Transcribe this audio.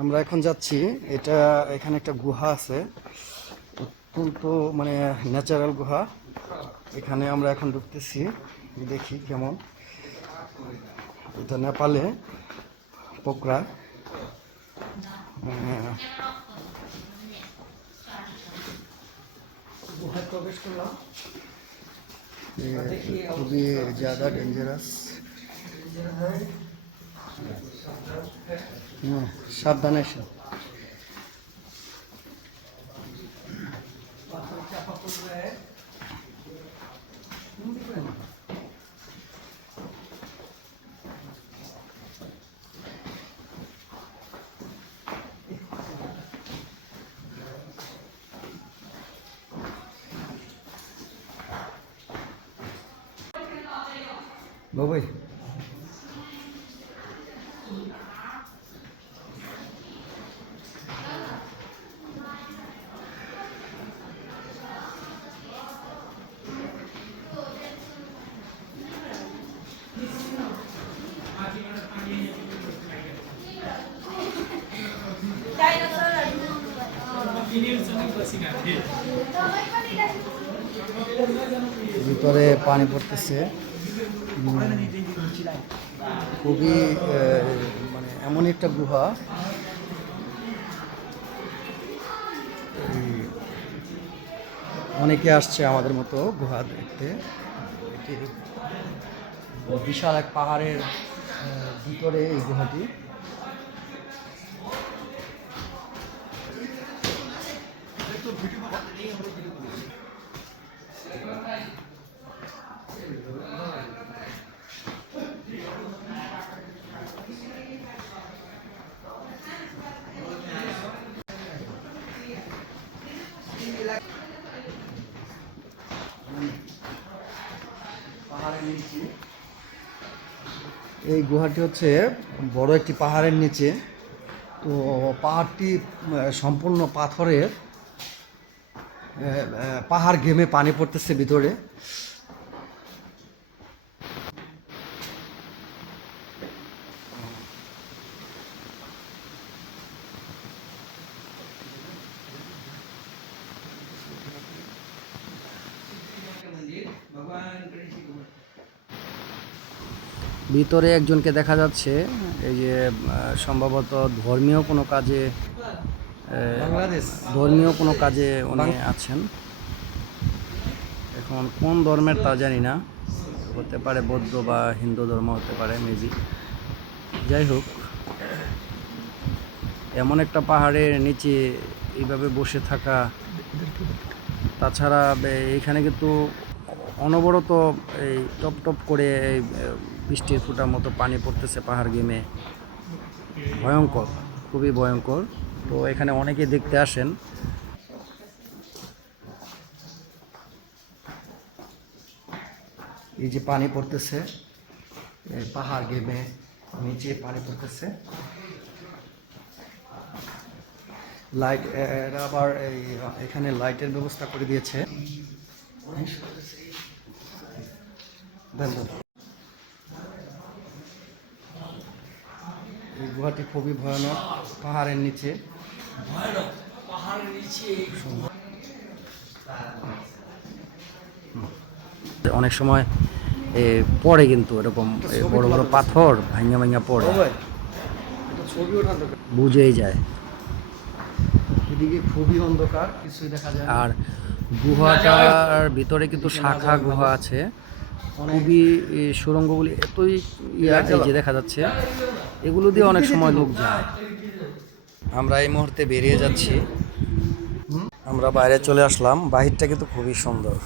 আমরা এখন যাচ্ছি। এটা এখানে একটা গুহা আছে। অত্যন্ত মানে ন্যাচারাল গুহা। এখানে আমরা এখন ঢুকতেছি। দেখি কেমন। এটা নেপালে পোকরা খুবই জায়গা ডেঞ্জারাস সাবধানে এসো। বাবাই ভিতরে পানি পড়তেছে। খুবই মানে এমন একটা গুহা। অনেকে আসছে আমাদের মতো গুহা দেখতে। বিশাল এক পাহাড়ের ভিতরে এই গুহাটি। এই গুহাটি হচ্ছে বড় একটি পাহাড়ের নিচে। তো পাহাড়টি সম্পূর্ণ পাথরের পাহাড় ঘেমে পানি পড়তেছে ভিতরে। ভিতরে একজনকে দেখা যাচ্ছে এই যে সম্ভবত ধর্মীয় কোনো কাজে ধর্মীয় কোনো কাজে উনি আছেন। এখন কোন ধর্মের তা জানি না। হতে পারে বৌদ্ধ বা হিন্দু ধর্ম হতে পারে মেবি যাই হোক এমন একটা পাহাড়ের নিচে এইভাবে বসে থাকা তাছাড়া এইখানে কিন্তু অনবরত এই টপ টপ করে বৃষ্টির ফুটার মতো পানি পড়তেছে পাহাড় গেমে। ভয়ঙ্কর, খুবই ভয়ঙ্কর। তো এখানে অনেকে দেখতে আসেন। এই যে পানি পড়তেছে পাহাড় গেমে নিচে পানি পড়তেছে। লাইট আবার এই, এখানে লাইটের ব্যবস্থা করে দিয়েছে। গুহাটি খুবই ভয়ানক পাহাড়ের নিচে। অনেক সময় এ, পড়ে কিন্তু এরকম বড় বড় পাথর ভাঙা ভাঙা পড়ে। বুঝেই যায়। এদিকে খুবই অন্ধকার কিছুই দেখা যায় আর গুহাটার ভিতরে কিন্তু শাখা গুহা আছে। খুবই এই সুড়ঙ্গগুলি এতই ইয়া যে দেখা যাচ্ছে। এগুলো দিয়ে অনেক সময় লোক যায়। আমরা এই মুহূর্তে বেরিয়ে যাচ্ছি। আমরা বাইরে চলে আসলাম। বাহিরটা কিন্তু খুবই সুন্দর।